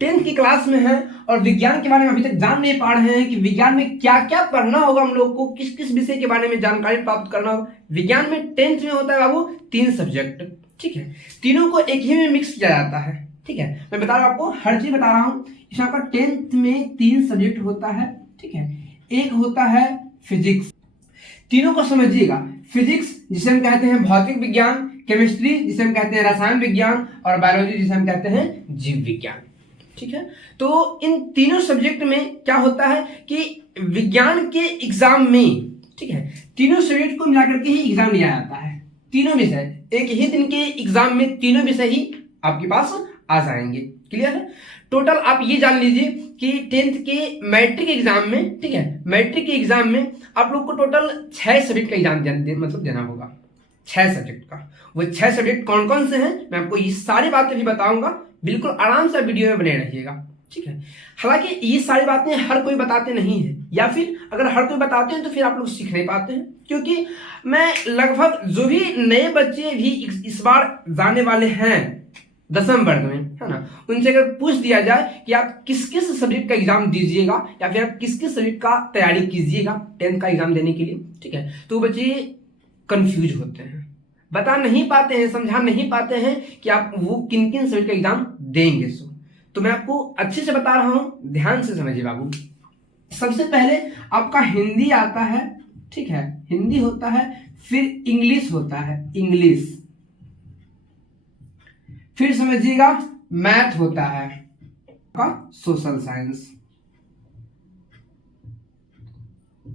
10th की class में हैं और विज्ञान के बारे में अभी तक जान नहीं पा रहे हैं कि विज्ञान में क्या क्या पढ़ना होगा, हम लोग को किस किस विषय के बारे में जानकारी प्राप्त करना होगा। विज्ञान में 10th में होता है बाबू 3 सब्जेक्ट, ठीक है, तीनों को एक ही में मिक्स किया जाता है, ठीक है। मैं बता रहा हूँ आपको, हर चीज बता रहा हूँ। इसमें आपका 10th में 3 सब्जेक्ट होता है, ठीक है। एक होता है फिजिक्स, तीनों को समझिएगा। फिजिक्स जिसे हम कहते हैं भौतिक विज्ञान, केमिस्ट्री जिसे हम कहते हैं रसायन विज्ञान, और बायोलॉजी जिसे हम कहते हैं जीव विज्ञान, ठीक है। तो इन तीनों सब्जेक्ट में क्या होता है कि विज्ञान के एग्जाम में, ठीक है, तीनों सब्जेक्ट को मिलाकर के ही एग्जाम लिया जाता है। तीनों विषय एक ही दिन के एग्जाम में तीनों विषय ही आपके पास आ जाएंगे। क्लियर है? टोटल आप ये जान लीजिए कि 10th के मैट्रिक एग्जाम में, ठीक है, मैट्रिक के एग्जाम में आप लोग को टोटल 6 सब्जेक्ट का एग्जाम मतलब देना होगा, 6 सब्जेक्ट का। वो 6 सब्जेक्ट कौन कौन से हैं मैं आपको ये सारी बातें भी बताऊंगा, बिल्कुल आराम से वीडियो में बने रहिएगा, ठीक है। हालांकि ये सारी बातें हर कोई बताते नहीं है, या फिर अगर हर कोई बताते हैं तो फिर आप लोग सीख नहीं पाते हैं, क्योंकि मैं लगभग जो भी नए बच्चे भी इस बार जाने वाले हैं 10वीं वर्ग में, है ना, उनसे अगर पूछ दिया जाए कि आप किस किस सब्जेक्ट का एग्जाम दीजिएगा या फिर आप किस किस सब्जेक्ट का तैयारी कीजिएगा 10th का एग्जाम देने के लिए, ठीक है, तो बच्चे कंफ्यूज होते हैं, बता नहीं पाते हैं, समझा नहीं पाते हैं कि आप वो किन किन सब्जेक्ट का एग्जाम देंगे। तो मैं आपको अच्छे से बता रहा हूं, ध्यान से समझिए बाबू। सबसे पहले आपका हिंदी आता है, ठीक है, हिंदी होता है, फिर इंग्लिश होता है, इंग्लिश, फिर समझिएगा मैथ होता है, आपका सोशल साइंस,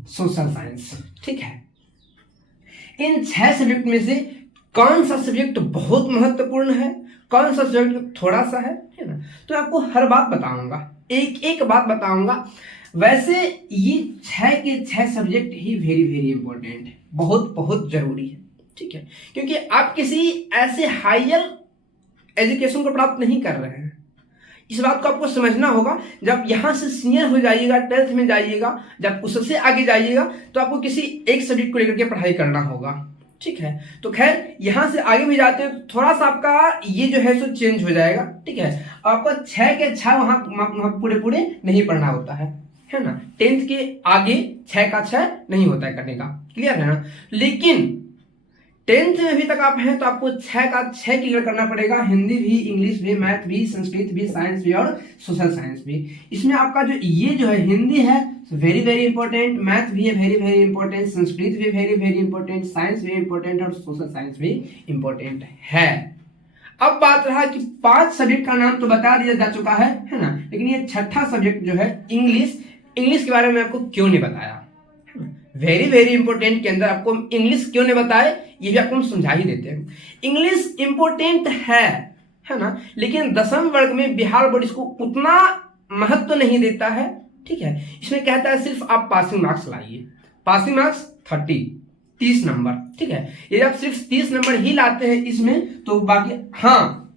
सोशल साइंस, ठीक है। इन 6 सब्जेक्ट में से कौन सा सब्जेक्ट बहुत महत्वपूर्ण है, कौन सा सब्जेक्ट थोड़ा सा है ना, तो आपको हर बात बताऊंगा, एक एक बात बताऊंगा। वैसे ये 6 के 6 सब्जेक्ट ही वेरी वेरी इंपॉर्टेंट है, बहुत बहुत जरूरी है, ठीक है, क्योंकि आप किसी ऐसे हायर एजुकेशन को प्राप्त नहीं कर रहे हैं। इस बात को आपको समझना होगा। जब यहां से सीनियर हो जाइएगा, 12th में जाइएगा, जब उससे आगे जाइएगा तो आपको किसी एक सब्जेक्ट को लेकर के पढ़ाई करना होगा, ठीक है। तो खैर यहां से आगे भी जाते हैं तो थोड़ा सा आपका ये जो है सो चेंज हो जाएगा, ठीक है। आपको 6 के 6 वहां पूरे नहीं पढ़ना होता है ना। 10th के आगे 6 का 6 नहीं होता है करने का, क्लियर है ना। लेकिन 10th में अभी तक आप हैं तो आपको 6 का 6 क्लियर करना पड़ेगा, हिंदी भी, इंग्लिश भी, मैथ भी, संस्कृत भी, साइंस भी और सोशल साइंस भी। इसमें आपका जो ये जो है हिंदी है वेरी वेरी इंपॉर्टेंट, मैथ भी है वेरी वेरी इंपॉर्टेंट, संस्कृत भी वेरी वेरी इंपॉर्टेंट, साइंस भी इंपॉर्टेंट और सोशल साइंस भी इंपॉर्टेंट है। अब बात रहा कि 5 सब्जेक्ट का नाम तो बता दिया जा चुका है ना, लेकिन ये 6ठा सब्जेक्ट जो है इंग्लिश, इंग्लिश के बारे में आपको क्यों नहीं बताया, वेरी वेरी इंपॉर्टेंट के अंदर आपको इंग्लिश क्यों नहीं बताए ये भी आपको हम समझा ही देते हैं। इंग्लिश इंपॉर्टेंट है ना, लेकिन 10वीं वर्ग में बिहार बोर्ड इसको उतना महत्व नहीं देता है, ठीक है। इसमें कहता है सिर्फ आप पासिंग मार्क्स लाइए, पासिंग मार्क्स 30 नंबर, ठीक है। ये आप सिर्फ 30 नंबर ही लाते हैं इसमें तो बाकी, हाँ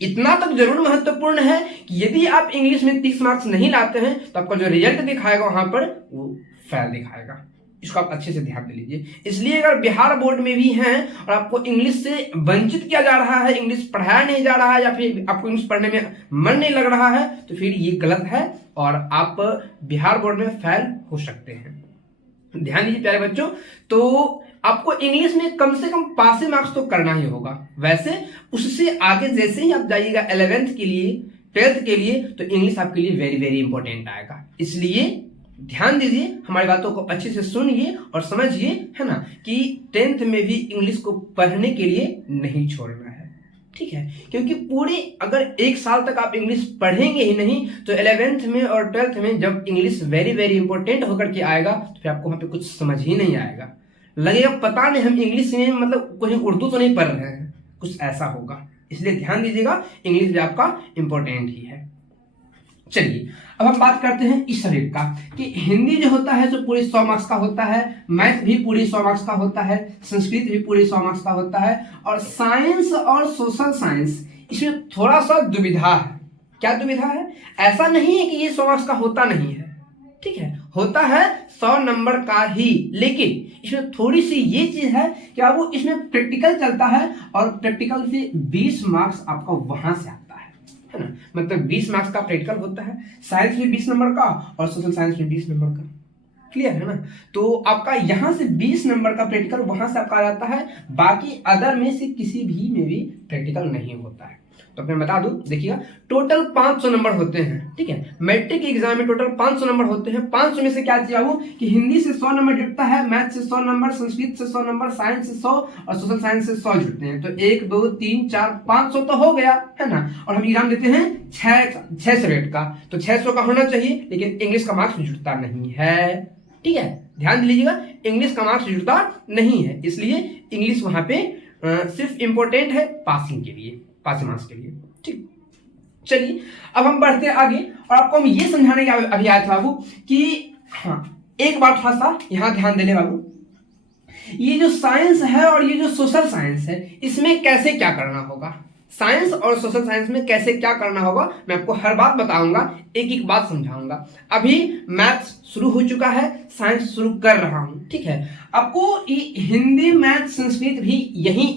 इतना तक जरूर महत्वपूर्ण है कि यदि आप इंग्लिश में 30 मार्क्स नहीं लाते हैं तो आपका जो रिजल्ट दिखाएगा वहां पर वो फेल दिखाएगा। इसको आप अच्छे से ध्यान दे लीजिए। इसलिए अगर बिहार बोर्ड में भी हैं और आपको इंग्लिश से वंचित किया जा रहा है, इंग्लिश पढ़ाया नहीं जा रहा है या फिर आपको इंग्लिश पढ़ने में मन नहीं लग रहा है तो फिर ये गलत है और आप बिहार बोर्ड में फेल हो सकते हैं। ध्यान दीजिए प्यारे बच्चों। तो आपको इंग्लिश में कम से कम पासिंग मार्क्स तो करना ही होगा। वैसे उससे आगे जैसे ही आप जाइएगा 11th के लिए, 12th के लिए, तो इंग्लिश आपके लिए वेरी वेरी इंपॉर्टेंट आएगा। इसलिए ध्यान दीजिए, हमारी बातों को अच्छे से सुनिए और समझिए, है ना, कि 10th में भी इंग्लिश को पढ़ने के लिए नहीं छोड़ना है, ठीक है। क्योंकि पूरे अगर 1 साल तक आप इंग्लिश पढ़ेंगे ही नहीं तो 11th में और 12th में जब इंग्लिश वेरी वेरी इंपॉर्टेंट होकर के आएगा तो फिर आपको वहां पे कुछ समझ ही नहीं आएगा, लगेगा पता नहीं हम इंग्लिश में मतलब कोई उर्दू तो नहीं पढ़ रहे हैं, कुछ ऐसा होगा। इसलिए ध्यान दीजिएगा, इंग्लिश भी आपका इंपॉर्टेंट ही है। चलिए अब हम बात करते हैं इस सब्जेक्ट का कि हिंदी जो होता है जो पूरे 100 मार्क्स का होता है, मैथ भी पूरी 100 मार्क्स का होता है, संस्कृत भी पूरी 100 मार्क्स का होता है, और साइंस और सोशल साइंस इसमें थोड़ा सा दुविधा है। क्या दुविधा है? ऐसा नहीं है कि ये 100 मार्क्स का होता नहीं है, ठीक है, होता है 100 नंबर का ही, लेकिन इसमें थोड़ी सी ये चीज है कि वो इसमें प्रैक्टिकल चलता है और प्रैक्टिकल से 20 मार्क्स आपका वहां से आता है है ना, मतलब 20 मार्क्स का प्रैक्टिकल होता है, साइंस में 20 नंबर का और सोशल साइंस में 20 नंबर का। क्लियर है ना। तो आपका यहाँ से 20 नंबर का प्रैक्टिकल वहां से आपका आ जाता है, बाकी अदर में से किसी भी में भी प्रैक्टिकल नहीं होता है। तो मैं बता दूं, देखिएगा टोटल 500 नंबर होते हैं, ठीक है, मैट्रिक एग्जाम में टोटल 500 नंबर होते हैं। 500 में से क्या चाहिए वो कि हिंदी से 100 नंबर जुड़ता है, मैथ से 100 नंबर, संस्कृत से 100 नंबर, साइंस से 100 और सोशल साइंस से 100 जुड़ते हैं। तो 1 2 3 4 500 तो हो गया है ना। और हम एग्जाम देते हैं 6 सब्जेक्ट का, तो 600 का होना चाहिए, लेकिन इंग्लिश का मार्क्स जुड़ता नहीं है, ठीक है, ध्यान लीजिएगा, इंग्लिश का मार्क्स जुड़ता नहीं है, इसलिए इंग्लिश वहां पे सिर्फ इंपॉर्टेंट है पासिंग के लिए, पासिंग मार्क्स के लिए। ठीक, चलिए अब हम बढ़ते हैं आगे, और आपको हम ये समझाने के अभी आया था बाबू कि हाँ, एक बात थोड़ा सा यहाँ ध्यान देने बाबू, ये जो साइंस है और ये जो सोशल साइंस है, इसमें कैसे क्या करना होगा, साइंस और सोशल साइंस में कैसे क्या करना होगा, मैं आपको हर बात बताऊंगा, एक एक बात समझाऊंगा। अभी मैथ्स शुरू हो चुका है, साइंस शुरू कर रहा हूं, ठीक है। आपको हिंदी, मैथ, संस्कृत भी यहीं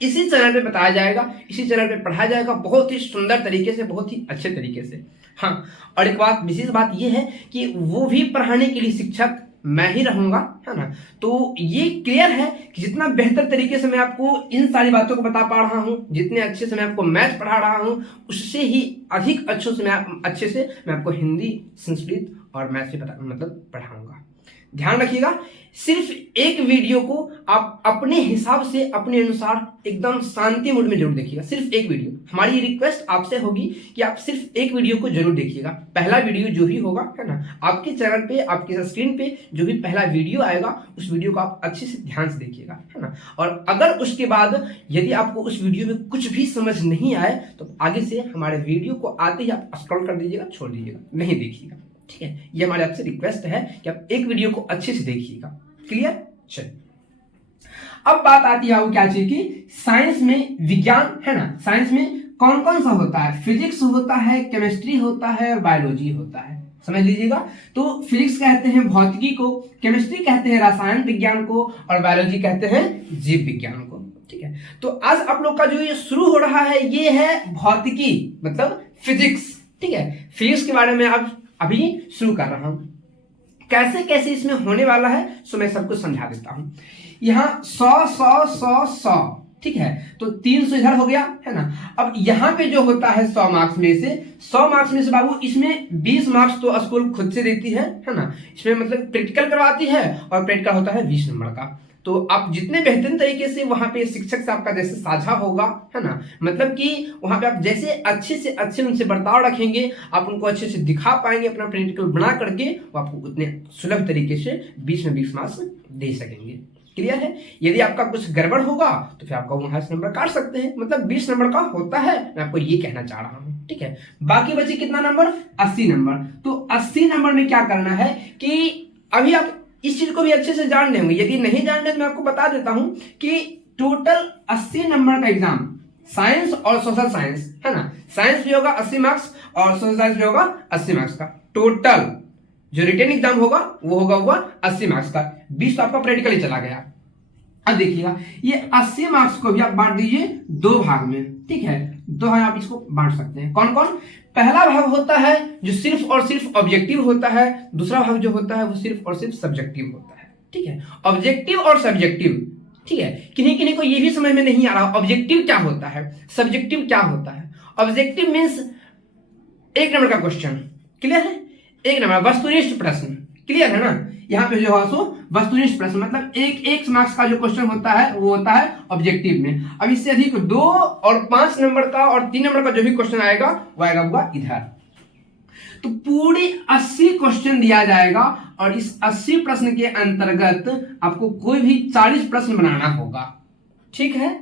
इसी चैनल पे बताया जाएगा, इसी चैनल पे पढ़ाया जाएगा, बहुत ही सुंदर तरीके से, बहुत ही अच्छे तरीके से। हाँ, और एक बात, विशेष बात यह है कि वो भी पढ़ाने के लिए शिक्षक मैं ही रहूंगा, है ना। तो ये क्लियर है कि जितना बेहतर तरीके से मैं आपको इन सारी बातों को बता पा रहा हूं, जितने अच्छे से मैं आपको मैथ पढ़ा रहा हूं, उससे ही अधिक अच्छे से मैं आपको हिंदी, संस्कृत और मैथ से मतलब पढ़ाऊंगा। ध्यान रखिएगा, सिर्फ एक वीडियो को आप अपने हिसाब से, अपने अनुसार एकदम शांति मूड में जरूर देखिएगा, सिर्फ एक वीडियो। हमारी रिक्वेस्ट आपसे होगी कि आप सिर्फ एक वीडियो को जरूर देखिएगा। पहला वीडियो जो भी होगा, है ना, आपके चैनल पे, आपके स्क्रीन पे जो भी पहला वीडियो आएगा, उस वीडियो को आप अच्छे से ध्यान से देखिएगा, है ना। और अगर उसके बाद यदि आपको उस वीडियो में कुछ भी समझ नहीं आए, तो आगे से हमारे वीडियो को आते ही आप स्क्रॉल कर दीजिएगा, छोड़ दीजिएगा, नहीं देखिएगा, ठीक है। ये हमारे आपसे रिक्वेस्ट है कि आप एक वीडियो को अच्छे से देखिएगा। क्लियर? चलिए अब बात आती है वो क्या चीज की, साइंस में विज्ञान, है ना, साइंस में कौन कौन सा होता है, फिजिक्स होता है, केमिस्ट्री होता है और बायोलॉजी होता है, समझ लीजिएगा। तो फिजिक्स कहते हैं भौतिकी को, केमिस्ट्री कहते हैं रसायन विज्ञान को और बायोलॉजी कहते हैं जीव विज्ञान को, ठीक है। तो आज आप लोग का जो ये शुरू हो रहा है, ये है भौतिकी, मतलब फिजिक्स, ठीक है। फिजिक्स के बारे में अब अभी शुरू कर रहा हूं, कैसे कैसे इसमें होने वाला है, सो मैं सब कुछ समझा देता हूं। यहाँ 100, ठीक है, तो 300 इधर हो गया, है ना। अब यहाँ पे जो होता है 100 मार्क्स में से, 100 मार्क्स में से बाबू इसमें 20 मार्क्स तो स्कूल खुद से देती है ना, इसमें मतलब प्रैक्टिकल करवाती है और प्रैक्टिकल होता है 20 नंबर का। तो आप जितने बेहतरीन तरीके से वहां पे शिक्षक से आपका जैसे साझा होगा, है ना, मतलब कि वहां पे आप जैसे अच्छे से अच्छे उनसे बर्ताव रखेंगे, आप उनको अच्छे से दिखा पाएंगे अपना प्रैक्टिकल बना करके, वो आपको उतने सुलभ तरीके से 20 में 20 मार्क्स दे सकेंगे। क्लियर है? यदि आपका कुछ गड़बड़ होगा तो फिर आपका वहां से नंबर काट सकते हैं, मतलब 20 नंबर का होता है, मैं आपको ये कहना चाह रहा हूं, ठीक है। बाकी बचे कितना नंबर, 80 नंबर। तो 80 नंबर में क्या करना है कि अभी आप इस चीज को भी अच्छे से जान लेंगे, यदि नहीं जान ले तो मैं आपको बता देता हूं कि टोटल 80 नंबर का एग्जाम साइंस और सोशल साइंस, है ना, साइंस भी होगा 80 मार्क्स और सोशल साइंस भी होगा 80 मार्क्स का। टोटल जो रिटन एग्जाम होगा वो होगा 80 मार्क्स का, 20 तो आपका प्रैक्टिकली चला गया। अब देखिएगा, ये 80 मार्क्स को भी आप बांट दीजिए 2 भाग में, ठीक है, 2 भाग आप इसको बांट सकते हैं। कौन कौन? पहला भाग होता है जो सिर्फ और सिर्फ ऑब्जेक्टिव होता है, दूसरा भाग जो होता है वो सिर्फ और सिर्फ सब्जेक्टिव होता है, ठीक है। ऑब्जेक्टिव और सब्जेक्टिव, ठीक है, किन्हीं किन्हीं को ये भी समझ में नहीं आ रहा ऑब्जेक्टिव क्या होता है, सब्जेक्टिव क्या होता है। ऑब्जेक्टिव मीन्स 1 नंबर का क्वेश्चन, क्लियर है, 1 नंबर वस्तुनिष्ठ प्रश्न, क्लियर है ना। यहाँ पे जो है सो वस्तुनिष्ठ प्रश्न, मतलब 1 मार्क्स का जो क्वेश्चन होता है वो होता है ऑब्जेक्टिव में। अब इससे अधिक 2 और 5 नंबर का और 3 नंबर का जो भी क्वेश्चन आएगा वो आएगा हुआ इधर। तो पूरी 80 क्वेश्चन दिया जाएगा और इस 80 प्रश्न के अंतर्गत आपको कोई भी 40 प्रश्न बनाना होगा, ठीक है।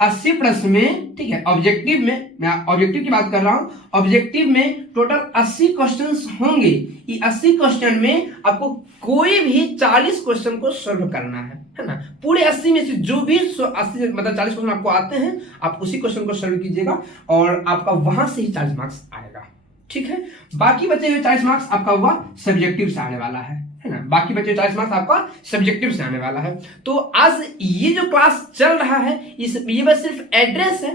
80 प्रश्न में, ठीक है, ऑब्जेक्टिव में, मैं ऑब्जेक्टिव की बात कर रहा हूं, ऑब्जेक्टिव में टोटल 80 क्वेश्चंस होंगे। ये 80 क्वेश्चन में आपको कोई भी 40 क्वेश्चन को सॉल्व करना है ना। पूरे 80 में से जो भी 80 मतलब 40 क्वेश्चन आपको आते हैं, आप उसी क्वेश्चन को सॉल्व कीजिएगा और आपका वहां से ही 40 मार्क्स आएगा, ठीक है। बाकी बचे हुए 40 मार्क्स आपका हुआ सब्जेक्टिव से आने वाला है ना, बाकी बचे 40 मार्क्स आपका सब्जेक्टिव से आने वाला है। तो आज ये जो क्लास चल रहा है, ये बस सिर्फ एड्रेस है,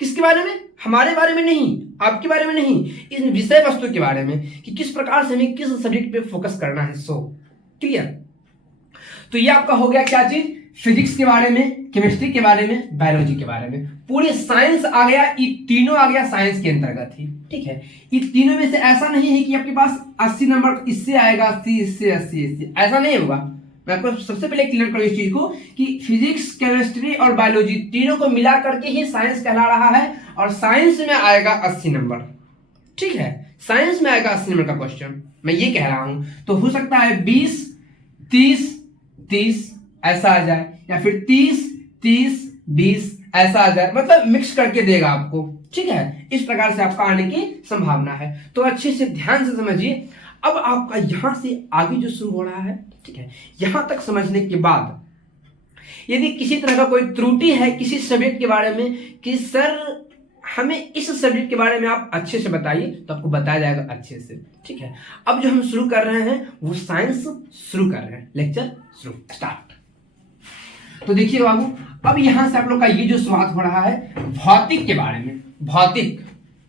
किसके बारे में, हमारे बारे में नहीं, आपके बारे में नहीं, इस विषय वस्तु के बारे में कि किस प्रकार से हमें किस सब्जेक्ट पे फोकस करना है। So clear. तो ये आपका हो गया क्या चीज, फिजिक्स के बारे में, केमिस्ट्री के बारे में, बायोलॉजी के बारे में। पूरे साइंस आ गया, ये तीनों आ गया साइंस के अंतर्गत ही। ठीक है, ये तीनों में से ऐसा नहीं है कि आपके पास 80 नंबर इससे आएगा, 80 इससे, 80 इससे, ऐसा नहीं होगा। मैं आपको सबसे पहले क्लियर करूं इस चीज को कि फिजिक्स, केमिस्ट्री और बायोलॉजी तीनों को मिला करके ही साइंस कहला रहा है, और साइंस में आएगा 80 नंबर। ठीक है, साइंस में आएगा 80 नंबर का क्वेश्चन, मैं ये कह रहा हूं। तो हो सकता है 20, 30, 30 ऐसा आ जाए, या फिर 30, 30, 20 ऐसा आ जाए, मतलब मिक्स करके देगा आपको। ठीक है, इस प्रकार से आपका आने की संभावना है। तो अच्छे से ध्यान से समझिए। अब आपका यहां से आगे जो शुरू हो रहा है, ठीक है, यहां तक समझने के बाद यदि किसी तरह का कोई त्रुटि है किसी सब्जेक्ट के बारे में कि सर हमें इस सब्जेक्ट के बारे में आप अच्छे से बताइए, तो आपको बताया जाएगा अच्छे से। ठीक है, अब जो हम शुरू कर रहे हैं वो साइंस शुरू कर रहे हैं, लेक्चर शुरू स्टार्ट। तो देखिए बाबू, अब यहां से आप लोग का ये जो शुरुआत हो रहा है भौतिक के बारे में, भौतिक,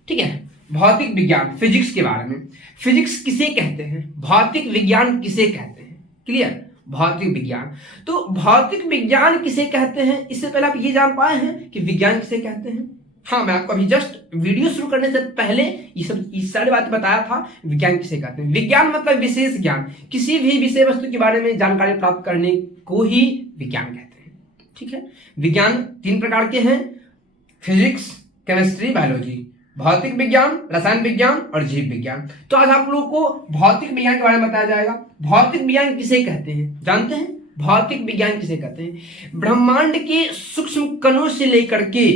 ठीक है, भौतिक विज्ञान, फिजिक्स के बारे में। फिजिक्स किसे कहते हैं, भौतिक विज्ञान किसे कहते हैं, क्लियर, भौतिक विज्ञान। तो भौतिक विज्ञान किसे कहते हैं, इससे पहले आप ये जान पाए हैं कि विज्ञान किसे कहते हैं। हाँ, मैं आपको अभी जस्ट वीडियो शुरू करने से पहले ये सारी बातें बताया था, विज्ञान किसे कहते हैं। विज्ञान मतलब विशेष ज्ञान, किसी भी विषय वस्तु के बारे में जानकारी प्राप्त करने को ही विज्ञान कहते हैं। ठीक है, विज्ञान 3 प्रकार के हैं, फिजिक्स, केमिस्ट्री, बायोलॉजी, भौतिक विज्ञान, रसायन विज्ञान और जीव विज्ञान। तो आज आप लोगों को भौतिक विज्ञान के बारे में बताया जाएगा। भौतिक विज्ञान किसे कहते हैं, जानते हैं? भौतिक विज्ञान किसे कहते हैं? ब्रह्मांड के सूक्ष्म कणों से लेकर के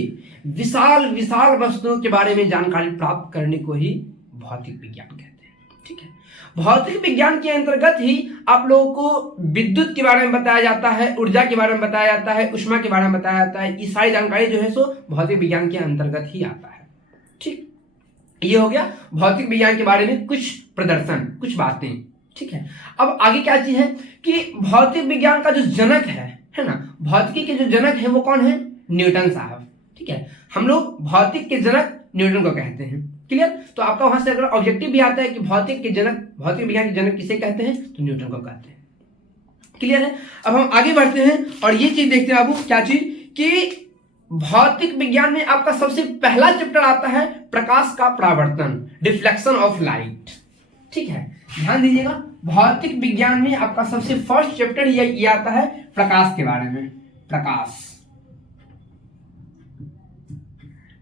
विशाल विशाल वस्तुओं के बारे में जानकारी प्राप्त करने को ही भौतिक विज्ञान कहते हैं। ठीक है, भौतिक विज्ञान के अंतर्गत ही आप लोगों को विद्युत के बारे में बताया जाता है, ऊर्जा के बारे में बताया जाता है, ऊष्मा के बारे में बताया जाता है। ये सारी जानकारी जो है सो भौतिक विज्ञान के अंतर्गत ही आता है। ठीक, ये हो गया भौतिक विज्ञान के बारे में कुछ प्रदर्शन, कुछ बातें। ठीक है, अब आगे क्या चीज है कि भौतिक विज्ञान का जो जनक है ना, भौतिकी के जो जनक है वो कौन है? न्यूटन साहब। ठीक है, हम लोग भौतिक के जनक न्यूटन को कहते हैं। क्लियर? तो आपका वहां से अगर ऑब्जेक्टिव भी आता है कि भौतिक के जनक, भौतिक विज्ञान के जनक किसे कहते हैं, तो न्यूटन को कहते हैं। क्लियर है? अब हम आगे बढ़ते हैं और ये चीज देखते हैं बाबू, क्या चीज कि भौतिक विज्ञान में आपका सबसे पहला चैप्टर आता है प्रकाश का परावर्तन, रिफ्लेक्शन ऑफ लाइट। ठीक है, ध्यान दीजिएगा, भौतिक विज्ञान में आपका सबसे फर्स्ट चैप्टर ये आता है प्रकाश के बारे में,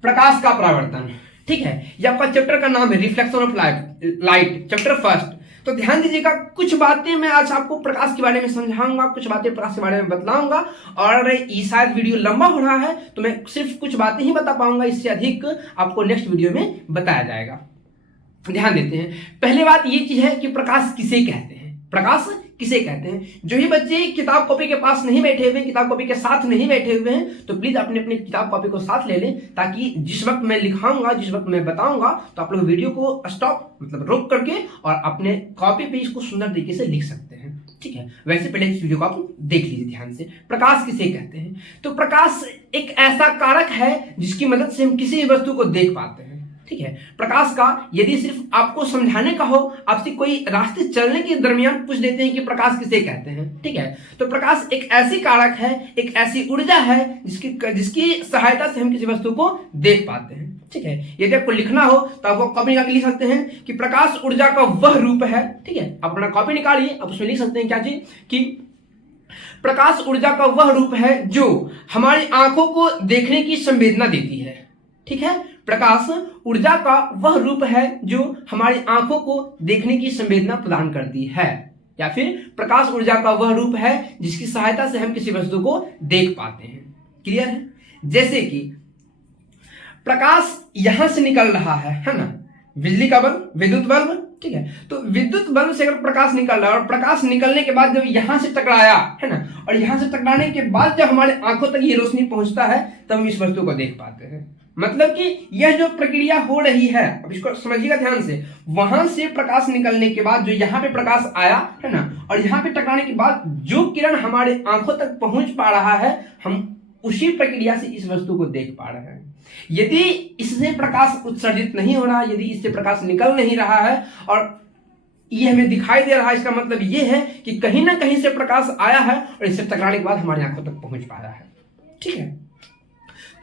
प्रकाश का परावर्तन। ठीक है, ये आपका चैप्टर का नाम है, reflection of light, chapter first. तो ध्यान दीजिएगा, कुछ बातें मैं आज आपको प्रकाश के बारे में समझाऊंगा, कुछ बातें प्रकाश के बारे में बतलाऊंगा। और ये शायद वीडियो लंबा हो रहा है तो मैं सिर्फ कुछ बातें ही बता पाऊंगा, इससे अधिक आपको नेक्स्ट वीडियो में बताया जाएगा। ध्यान देते हैं, पहले बात ये चीज है कि प्रकाश किसे कहते हैं, प्रकाश किसे कहते हैं। जो ही बच्चे किताब कॉपी के पास नहीं बैठे हुए, किताब कॉपी के साथ नहीं बैठे हुए हैं, तो प्लीज अपने अपने किताब कॉपी को साथ ले लें, ताकि जिस वक्त मैं लिखाऊंगा, जिस वक्त मैं बताऊंगा, तो आप लोग वीडियो को स्टॉप मतलब रोक करके और अपने कॉपी पे इसको सुंदर तरीके से लिख सकते हैं। ठीक है, वैसे पहले इस वीडियो को आप देख लीजिए ध्यान से। प्रकाश किसे कहते हैं? तो प्रकाश एक ऐसा कारक है जिसकी मदद से हम किसी भी वस्तु को देख पाते हैं। ठीक है, प्रकाश का यदि सिर्फ आपको समझाने का हो, आपसे कोई रास्ते चलने के दरमियान पूछ देते हैं कि प्रकाश किसे कहते हैं। ठीक है, तो प्रकाश एक ऐसी कारक है, एक ऐसी ऊर्जा है जिसकी सहायता से हम किसी वस्तु को देख पाते हैं। ठीक है, यदि आपको लिखना हो तो आप कॉपी निकाल के लिख सकते हैं कि प्रकाश ऊर्जा का वह रूप है। ठीक है, आप अपना कॉपी निकालिए, आप उसमें लिख सकते हैं क्या चीज कि प्रकाश ऊर्जा का वह रूप है जो हमारी आंखों को देखने की संवेदना देती है। ठीक है, प्रकाश ऊर्जा का वह रूप है जो हमारी आंखों को देखने की संवेदना प्रदान करती है, या फिर प्रकाश ऊर्जा का वह रूप है जिसकी सहायता से हम किसी वस्तु को देख पाते हैं। क्लियर है? जैसे कि प्रकाश यहां से निकल रहा है ना, बिजली का बल्ब, विद्युत बल्ब। ठीक है, तो विद्युत बल्ब से अगर प्रकाश निकल रहा है और प्रकाश निकलने के बाद जब यहां से टकराया है ना, और यहां से टकराने के बाद जब हमारे आंखों तक ये रोशनी पहुंचता है, तब हम इस वस्तु को देख पाते हैं। मतलब कि यह जो प्रक्रिया हो रही है, अब इसको समझिएगा ध्यान से, वहां से प्रकाश निकलने के बाद जो यहाँ पे प्रकाश आया है ना, और यहाँ पे टकराने के बाद जो किरण हमारे आंखों तक पहुंच पा रहा है, हम उसी प्रक्रिया से इस वस्तु को देख पा रहे हैं। यदि इससे प्रकाश उत्सर्जित नहीं हो रहा, यदि इससे प्रकाश निकल नहीं रहा है और ये हमें दिखाई दे रहा है, इसका मतलब ये है कि कहीं ना कहीं से प्रकाश आया है और इससे टकराने के बाद हमारी आंखों तक पहुंच पाया है। ठीक है,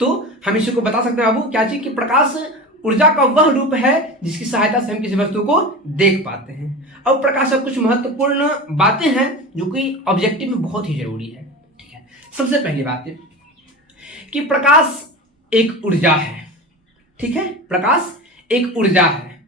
तो हम इसी को बता सकते हैं बाबू क्या चीज कि प्रकाश ऊर्जा का वह रूप है जिसकी सहायता से हम किसी वस्तु को देख पाते हैं। अब प्रकाश का कुछ महत्वपूर्ण बातें हैं जो कि ऑब्जेक्टिव में बहुत ही जरूरी है। ठीक है, सबसे पहली बात है कि प्रकाश एक ऊर्जा है। ठीक है, प्रकाश एक ऊर्जा है।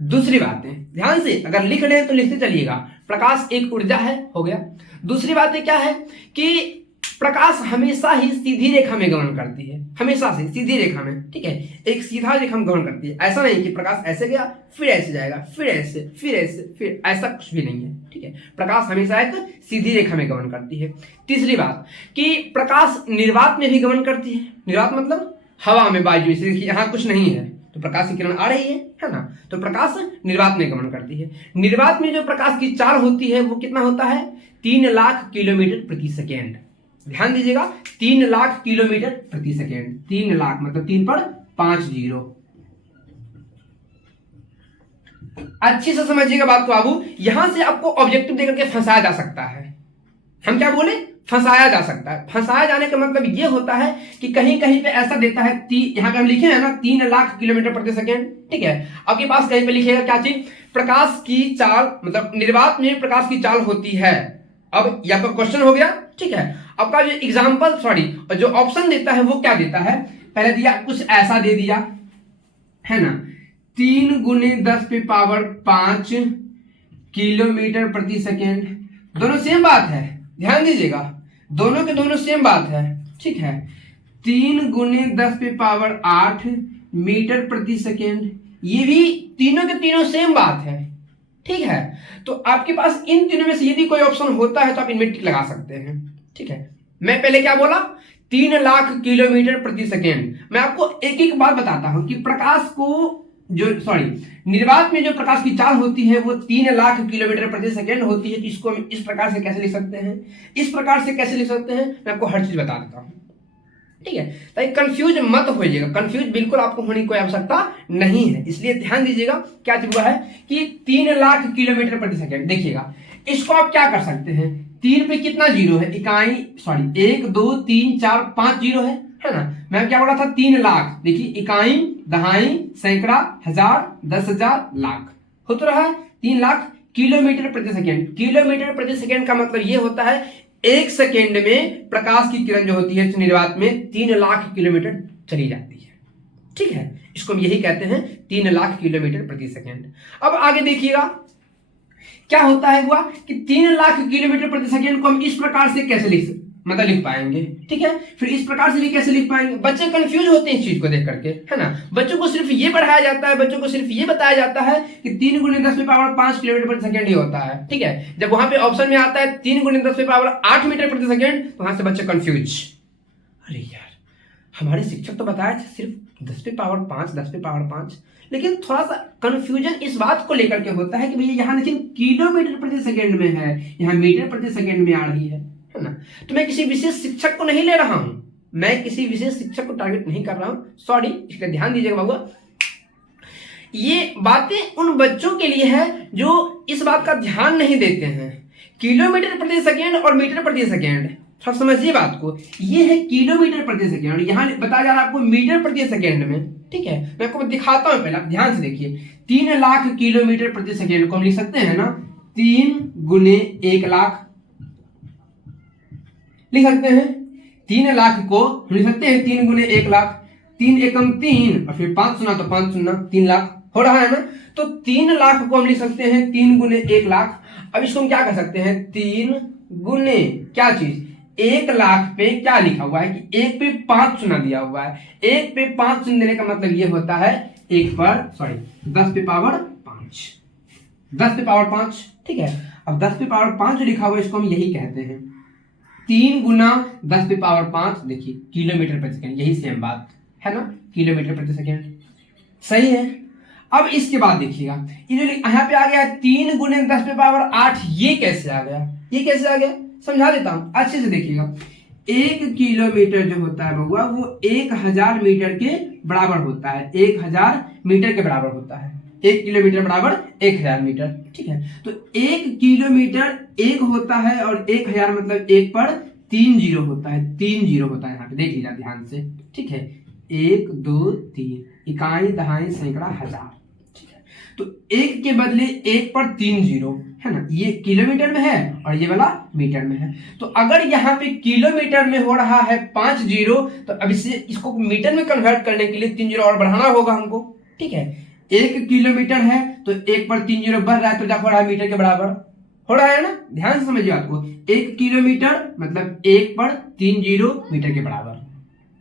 दूसरी बात है, ध्यान से अगर लिख रहे हैं तो लिखते चलिएगा, प्रकाश एक ऊर्जा है, हो गया। दूसरी बात है क्या है कि प्रकाश हमेशा ही सीधी रेखा में गमन करती है, हमेशा से सीधी रेखा में। ठीक है, एक सीधा रेखा में गमन करती है, ऐसा नहीं कि प्रकाश ऐसे गया फिर ऐसे जाएगा, फिर ऐसे फिर ऐसे फिर ऐसा कुछ भी नहीं है। ठीक है, प्रकाश हमेशा एक सीधी रेखा में गमन करती है। तीसरी बात कि प्रकाश निर्वात में भी गमन करती है। निर्वात मतलब हवा में, वायु से, यहाँ कुछ नहीं है तो प्रकाश की किरण आ रही है ना, तो प्रकाश निर्वात में गमन करती है। निर्वात में जो प्रकाश की चाल होती है वो कितना होता है, 3 लाख किलोमीटर प्रति सेकेंड। ध्यान दीजिएगा, 3 लाख किलोमीटर प्रति सेकेंड। 3 लाख मतलब 3 पर 5 जीरो। अच्छे से समझिएगा बात को बाबू, यहां से आपको ऑब्जेक्टिव देकर के फंसाया जा सकता है। हम क्या बोले, फंसाया जा सकता है। फंसाया जाने का मतलब ये होता है कि कहीं कहीं पे ऐसा देता है, यहाँ पे हम लिखे हैं ना 3 लाख किलोमीटर प्रति सेकेंड। ठीक है, आपके पास कहीं पे लिखेगा क्या चीज, प्रकाश की चाल, मतलब निर्वात में प्रकाश की चाल होती है। अब यह आपका क्वेश्चन हो गया। ठीक है, आपका जो एग्जाम्पल जो ऑप्शन देता है वो क्या देता है, पहले दिया कुछ ऐसा दे दिया है ना, 3 गुने 10 पे पावर 5 किलोमीटर प्रति सेकेंड। दोनों सेम बात है, ध्यान दीजिएगा, दोनों के दोनों सेम बात है। ठीक है, 3 गुने 10 पे पावर 8 मीटर प्रति सेकेंड, ये भी तीनों के तीनों सेम बात है। ठीक है, तो आपके पास इन तीनों में से यदि कोई ऑप्शन होता है तो आप इनमें टिक लगा सकते हैं। ठीक है, मैं पहले क्या बोला, 3 लाख किलोमीटर प्रति सेकेंड। मैं आपको एक एक बात बताता हूं कि प्रकाश को निर्वात में जो प्रकाश की चाल होती है वो 3 लाख किलोमीटर प्रति सेकेंड होती है। इसको हम इस प्रकार से कैसे लिख सकते हैं, इस प्रकार से कैसे लिख सकते हैं, मैं आपको हर चीज बता देता हूं। ठीक है, ताकि कंफ्यूज मत होइएगा, कंफ्यूज बिल्कुल आपको होने की कोई आवश्यकता नहीं है, इसलिए ध्यान दीजिएगा। क्या चीज हुआ है कि 3 लाख किलोमीटर प्रति सेकेंड। देखिएगा, इसको आप क्या कर सकते हैं, 3 पे कितना जीरो है, 1 2 3 4 5 जीरो है ना। मैं क्या बोला था, 3 लाख, देखिए इकाई, दहाई, सैकड़ा, हजार, 10,000, लाख हो तो रहा है 3 लाख किलोमीटर प्रति सेकेंड। किलोमीटर प्रति सेकेंड का मतलब ये होता है 1 सेकेंड में प्रकाश की किरण जो होती है निर्वात में 3 लाख किलोमीटर चली जाती है। ठीक है, इसको हम यही कहते हैं 3 लाख किलोमीटर प्रति सेकेंड। अब आगे देखिएगा क्या होता है, हुआ कि 3 लाख किलोमीटर प्रति सेकेंड को हम इस प्रकार से कैसे लिख पाएंगे। ठीक है, फिर इस प्रकार से भी कैसे लिख पाएंगे। बच्चे कंफ्यूज होते हैं इस चीज को देख करके, है ना। बच्चों को सिर्फ ये पढ़ाया जाता है, बच्चों को सिर्फ ये बताया जाता है कि 3 गुने 10 पे पावर 5 किलोमीटर प्रति सेकेंड ही होता है। ठीक है, जब वहां पे ऑप्शन में आता है 3 गुने 10 पे पावर 8 मीटर प्रति सेकेंड, तो वहां से बच्चे कंफ्यूज, अरे यार हमारे शिक्षक तो बताया था सिर्फ 10 पे पावर 5, 10 पे पावर 5, लेकिन थोड़ा सा कंफ्यूजन इस बात को लेकर के होता है कि भैया यहाँ लेकिन किलोमीटर प्रति सेकेंड में है, यहाँ मीटर प्रति सेकेंड में आ रही है ना। तो मैं किसी विशेष शिक्षक को नहीं ले रहा हूं, मैं किसी विशेष शिक्षक को टारगेट नहीं कर रहा हूं, सॉरी, इसलिए ध्यान दीजिएगा बाबू। ये बातें उन बच्चों के लिए है जो इस बात का ध्यान नहीं देते हैं। किलोमीटर प्रति सेकेंड और मीटर प्रति सेकेंड, थोड़ा समझिए बात को, ये है किलोमीटर प्रति सेकेंड और यहाँ बताया जा रहा है आपको मीटर प्रति सेकेंड में। ठीक है, मैं आपको दिखाता हूं, पहले आप ध्यान से देखिए। 3 लाख किलोमीटर प्रति सेकेंड को हम लिख सकते हैं ना, 3 गुने 1 लाख लिख सकते हैं। 3 लाख को हम लिख सकते हैं 3 गुने 1 लाख, 3 एकम 3 और फिर 5 सुना तो 5 सुना 3 लाख हो रहा है ना। तो 3 लाख को हम लिख सकते हैं 3 गुने 1 लाख। अब इसको हम क्या कर सकते हैं, 3 गुने क्या चीज, 1 लाख पे क्या लिखा हुआ है कि 1 पे 5 चुना दिया हुआ है। 1 पे 5 चुन देने का मतलब ये होता है 10 पे पावर 5, 10 पे पावर 5। ठीक है, अब 10 पे पावर 5 जो लिखा हुआ है इसको हम यही कहते हैं 3 गुना 10 पे पावर 5, देखिए किलोमीटर प्रति सेकेंड, यही सेम बात है ना, किलोमीटर प्रति सेकेंड, सही है। अब इसके बाद देखिएगा ये जो यहाँ पे आ गया 3 गुने 10 पे पावर 8, ये कैसे आ गया, ये कैसे आ गया, समझा देता हूं अच्छे से देखिएगा। 1 किलोमीटर जो होता है बउआ वो 1000 मीटर के बराबर होता है, 1000 मीटर के बराबर होता है। 1 किलोमीटर बराबर 1000 मीटर, ठीक है। तो 1 किलोमीटर 1 होता है और 1000 मतलब 1 पर 3 जीरो होता है, 3 जीरो होता है यहाँ पे, देख लीजिए ध्यान से, ठीक है। 1 2 3, इकाई दहाई सैकड़ा हजार, ठीक है। तो 1 के बदले 1 पर 3 जीरो है ना, ये किलोमीटर में है और ये वाला मीटर में है। तो अगर यहाँ पे किलोमीटर में हो रहा है 5 जीरो, तो अब इसको मीटर में कन्वर्ट करने के लिए 3 जीरो और बढ़ाना होगा हमको, ठीक है। 1 किलोमीटर है तो 1 पर 3 जीरो बढ़ रहा है, तो क्या हो रहा है, मीटर के बराबर हो रहा है ना, ध्यान से समझिए आपको। 1 किलोमीटर मतलब 1 पर 3 जीरो मीटर के बराबर,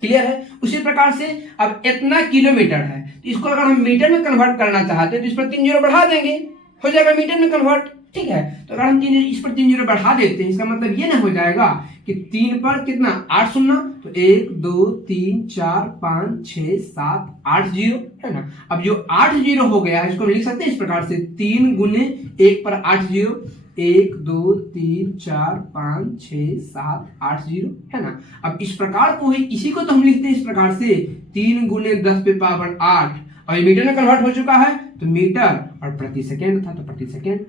क्लियर है। उसी प्रकार से अब इतना किलोमीटर है, तो इसको अगर हम मीटर में कन्वर्ट करना चाहते हैं तो इस पर 3 जीरो बढ़ा देंगे, हो जाएगा मीटर में कन्वर्ट, ठीक है। तो अगर हम इस पर 3 जीरो बढ़ा देते हैं, इसका मतलब ये ना हो जाएगा कि 3 पर कितना 8 शून्य, तो 1 2 3 4 5 6 7 8 जीरो है ना। अब जो 8 जीरो हो गया है इसको हम लिख सकते हैं इस प्रकार से, 3 गुने 1 पर 8 जीरो, 1 2 3 4 5 6 7 8 जीरो है ना। अब इस प्रकार को ही, इसी को तो हम लिखते हैं इस प्रकार से, 3 गुने 10 पे पावर 8, और ये मीटर में कन्वर्ट हो चुका है तो मीटर, और प्रति सेकेंड था तो प्रति सेकेंड,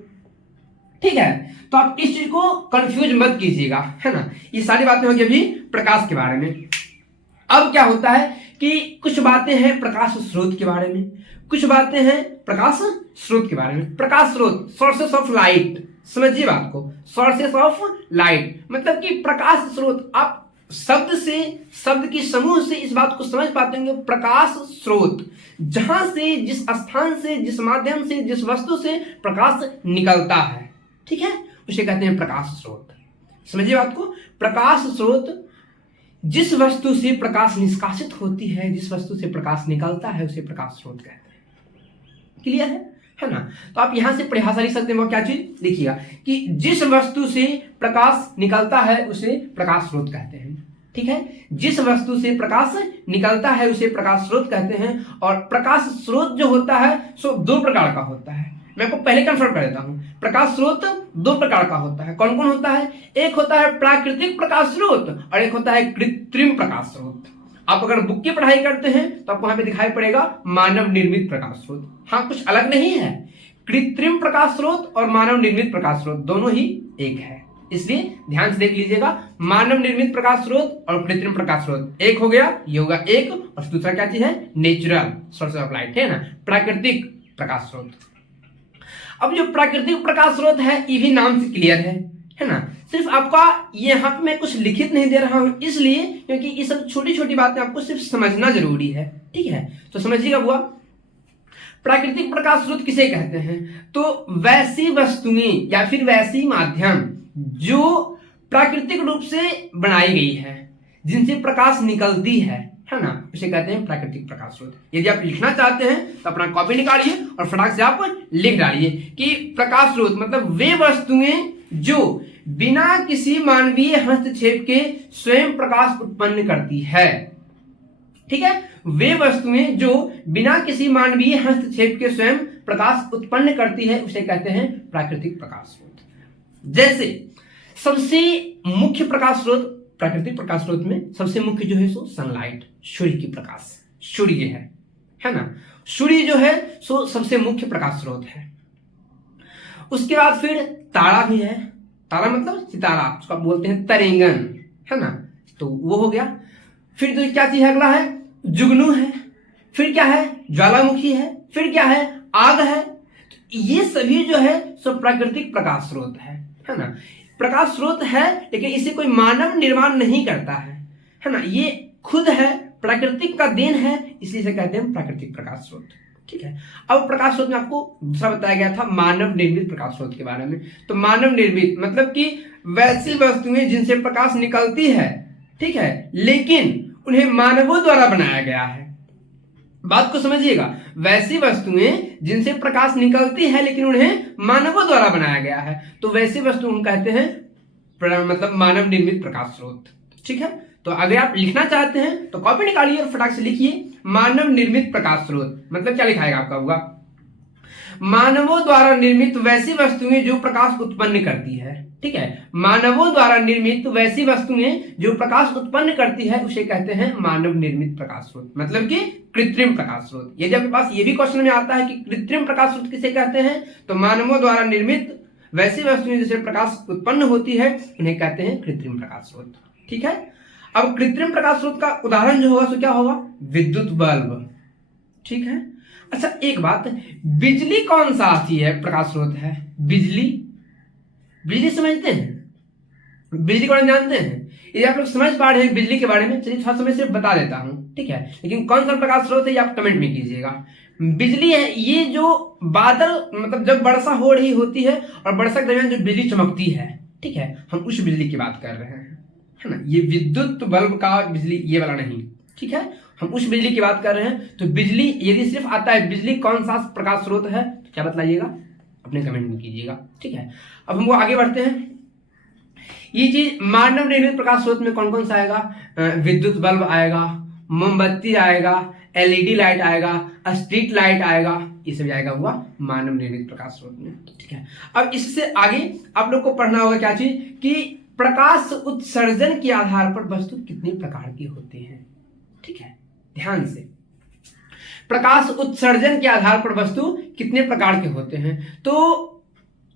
ठीक है। तो आप इस चीज को कंफ्यूज मत कीजिएगा, है ना। ये सारी बातें होंगी अभी प्रकाश के बारे में। अब क्या होता है कि कुछ बातें हैं प्रकाश स्रोत के बारे में, कुछ बातें हैं प्रकाश स्रोत के बारे में। प्रकाश स्रोत, सोर्सेस ऑफ लाइट, समझिए बात को, सोर्सेस ऑफ लाइट मतलब कि प्रकाश स्रोत, आप शब्द से, शब्द की समूह से इस बात को समझ पाते होंगे। प्रकाश स्रोत, जहां से, जिस स्थान से, जिस माध्यम से, जिस वस्तु से प्रकाश निकलता है, ठीक है, उसे कहते हैं प्रकाश स्रोत। समझिए बात को, प्रकाश स्रोत जिस वस्तु से प्रकाश निष्कासित होती है, जिस वस्तु से प्रकाश निकलता है, उसे प्रकाश स्रोत कहते हैं। क्लियर है ना। तो आप यहां से परिभाषा लिख सकते हैं, वो क्या चीज लिखिएगा कि जिस वस्तु से प्रकाश निकलता है उसे प्रकाश स्रोत कहते हैं, ठीक है। जिस वस्तु से प्रकाश निकलता है उसे प्रकाश स्रोत कहते हैं। और प्रकाश स्रोत जो होता है सो 2 प्रकार का होता है। मैं आपको पहले कंफर्म कर देता हूं, प्रकाश स्रोत 2 प्रकार का होता है। कौन कौन होता है? एक होता है प्राकृतिक प्रकाश स्रोत और एक होता है कृत्रिम प्रकाश स्रोत। आप अगर बुक की पढ़ाई करते हैं तो आपको वहां पे दिखाई पड़ेगा मानव निर्मित प्रकाश स्रोत। हाँ, कुछ अलग नहीं है। कृत्रिम प्रकाश स्रोत और मानव निर्मित प्रकाश स्रोत दोनों ही एक है, इसलिए ध्यान से देख लीजिएगा। मानव निर्मित प्रकाश स्रोत और कृत्रिम प्रकाश स्रोत एक हो गया, ये होगा एक। और दूसरा क्या चीज है? नेचुरल सोर्स ऑफ लाइट, है ना, प्राकृतिक प्रकाश स्रोत। अब जो प्राकृतिक प्रकाश स्रोत है ये भी नाम से क्लियर है ना। सिर्फ आपका यहाँ पे मैं कुछ लिखित नहीं दे रहा हूं इसलिए क्योंकि ये सब छोटी छोटी बातें आपको सिर्फ समझना जरूरी है, ठीक है। तो समझिएगा बुआ, प्राकृतिक प्रकाश स्रोत किसे कहते हैं? तो वैसी वस्तुएं या फिर वैसी माध्यम जो प्राकृतिक रूप से बनाई गई है, जिनसे प्रकाश निकलती है ना, उसे कहते हैं प्राकृतिक प्रकाश स्रोत। यदि आप लिखना चाहते हैं तो अपना कॉपी निकालिए और फटाक से आप लिख डालिए कि प्रकाश स्रोत मतलब वे वस्तुएं जो बिना किसी मानवीय हस्तक्षेप के स्वयं प्रकाश उत्पन्न करती है, ठीक है। वे वस्तुएं जो बिना किसी मानवीय हस्तक्षेप के स्वयं प्रकाश उत्पन्न करती है उसे कहते हैं प्राकृतिक प्रकाश स्रोत। जैसे सबसे मुख्य प्रकाश स्रोत प्राकृतिक प्रकाश स्रोत में सबसे मुख्य जो है सो सनलाइट, सूर्य की प्रकाश, सूर्य है ना। सूर्य जो है सो सबसे मुख्य प्रकाश स्रोत है। उसके बाद फिर तारा भी है। तारा मतलब सितारा, उसको बोलते हैं तरेंगन, है ना, तो वो हो गया। फिर तो क्या चीज है? अगला है जुगनू है। फिर क्या है? ज्वालामुखी है। फिर क्या है? आग है। तो ये सभी जो है सो प्राकृतिक प्रकाश स्रोत है ना। प्रकाश स्रोत है लेकिन इसे कोई मानव निर्माण नहीं करता है ना, ये खुद है, प्रकृति का देन है, इसलिए इसे कहते हैं प्राकृतिक प्रकाश स्रोत, ठीक है। अब प्रकाश स्रोत में आपको दूसरा बताया गया था मानव निर्मित प्रकाश स्रोत के बारे में। तो मानव निर्मित मतलब कि वैसी वस्तुएं जिनसे प्रकाश निकलती है, ठीक है, लेकिन उन्हें मानवों द्वारा बनाया गया है। बात को समझिएगा, वैसी वस्तुएं जिनसे प्रकाश निकलती है लेकिन उन्हें मानवों द्वारा बनाया गया है, तो वैसी वस्तु हम कहते हैं मतलब मानव निर्मित प्रकाश स्रोत, ठीक है। तो अगर आप लिखना चाहते हैं तो कॉपी निकालिए और फटाक से लिखिए मानव निर्मित प्रकाश स्रोत। मतलब क्या लिखाएगा आपका होगा? मानवों द्वारा निर्मित वैसी वस्तुएं जो प्रकाश उत्पन्न करती है। ठीक है, मानवों द्वारा निर्मित वैसी वस्तुएं जो प्रकाश उत्पन्न करती है उसे कहते हैं मानव निर्मित प्रकाश स्रोत, मतलब कि कृत्रिम प्रकाश स्रोत। यदि आपके पास ये भी क्वेश्चन में आता है कि कृत्रिम प्रकाश स्रोत किसे कहते हैं, तो मानवों द्वारा निर्मित वैसी वस्तुएं जिससे प्रकाश उत्पन्न होती है उन्हें कहते हैं कृत्रिम प्रकाश स्रोत। ठीक है, अब कृत्रिम प्रकाश स्रोत का उदाहरण जो होगा सो क्या होगा, विद्युत बल्ब। ठीक है, अच्छा एक बात, बिजली कौन सा आती है प्रकाश स्रोत है, बिजली। बिजली समझते हैं, बिजली को जानते हैं, ये आप लोग समझ पा रहे हैं बिजली के बारे में, चलिए थोड़ा समय से बता देता हूं। ठीक है, लेकिन कौन सा प्रकाश स्रोत है ये आप कमेंट में कीजिएगा। बिजली है ये जो बादल, मतलब जब वर्षा हो रही होती है और वर्षा के दरमियान जो बिजली चमकती है, ठीक है, हम उस बिजली की बात कर रहे हैं, है ना। ये विद्युत बल्ब का बिजली ये वाला नहीं, ठीक है, हम उस बिजली की बात कर रहे हैं। तो बिजली यदि सिर्फ आता है बिजली कौन सा प्रकाश स्रोत है तो क्या बतलाइएगा, अपने कमेंट में कीजिएगा। ठीक है, अब हम वो आगे बढ़ते हैं। ये चीज मानव निर्मित प्रकाश स्रोत में कौन कौन सा आएगा, विद्युत बल्ब आएगा, मोमबत्ती आएगा, एलईडी लाइट आएगा, स्ट्रीट लाइट आएगा, ये सब जाएगा हुआ मानव निर्मित प्रकाश स्रोत में। ठीक है, अब इससे आगे आप लोग को पढ़ना होगा क्या चीज, कि प्रकाश उत्सर्जन के आधार पर वस्तु कितने प्रकार की होती है। ठीक है, ध्यान से, प्रकाश उत्सर्जन के आधार पर वस्तु कितने प्रकार के होते हैं। तो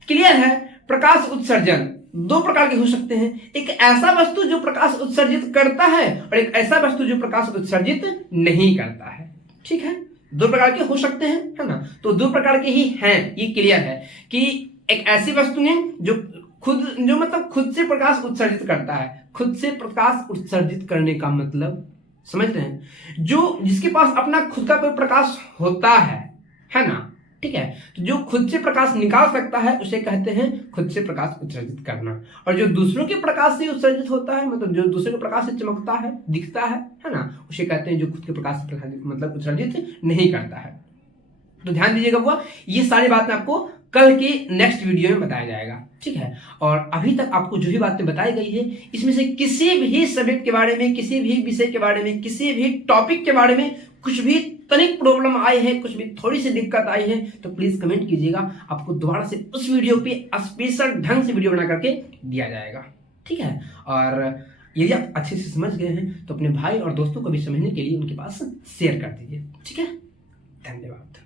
क्लियर है, प्रकाश उत्सर्जन दो प्रकार के हो सकते हैं, एक ऐसा वस्तु जो प्रकाश उत्सर्जित करता है और एक ऐसा वस्तु जो प्रकाश उत्सर्जित नहीं करता है। ठीक है, दो प्रकार के हो सकते हैं, है ना। तो दो प्रकार के ही हैं, ये क्लियर है कि एक ऐसी वस्तु है जो मतलब खुद से प्रकाश उत्सर्जित करता है। खुद से प्रकाश उत्सर्जित करने का मतलब समझते हैं, जो जिसके पास अपना खुद का कोई प्रकाश होता है ना। ठीक है, तो जो खुद से प्रकाश निकाल सकता है उसे कहते हैं खुद से प्रकाश उत्सर्जित करना। और जो दूसरों के प्रकाश से उत्सर्जित होता है, मतलब जो दूसरे के प्रकाश से चमकता है, दिखता है ना, उसे कहते हैं जो खुद के प्रकाश से मतलब उत्सर्जित नहीं करता है। तो ध्यान दीजिएगा बुआ, ये सारी बातें आपको कल की नेक्स्ट वीडियो में बताया जाएगा। ठीक है, और अभी तक आपको जो भी बातें बताई गई है इसमें से किसी भी सब्जेक्ट के बारे में, किसी भी विषय के बारे में, किसी भी टॉपिक के बारे में कुछ भी तनिक प्रॉब्लम आई है, कुछ भी थोड़ी सी दिक्कत आई है तो प्लीज कमेंट कीजिएगा, आपको दोबारा से उस वीडियो पे स्पेशल ढंग से वीडियो बना करके दिया जाएगा। ठीक है, और यदि आप अच्छे से समझ गए हैं तो अपने भाई और दोस्तों को भी समझने के लिए उनके पास शेयर कर दीजिए। ठीक है, धन्यवाद।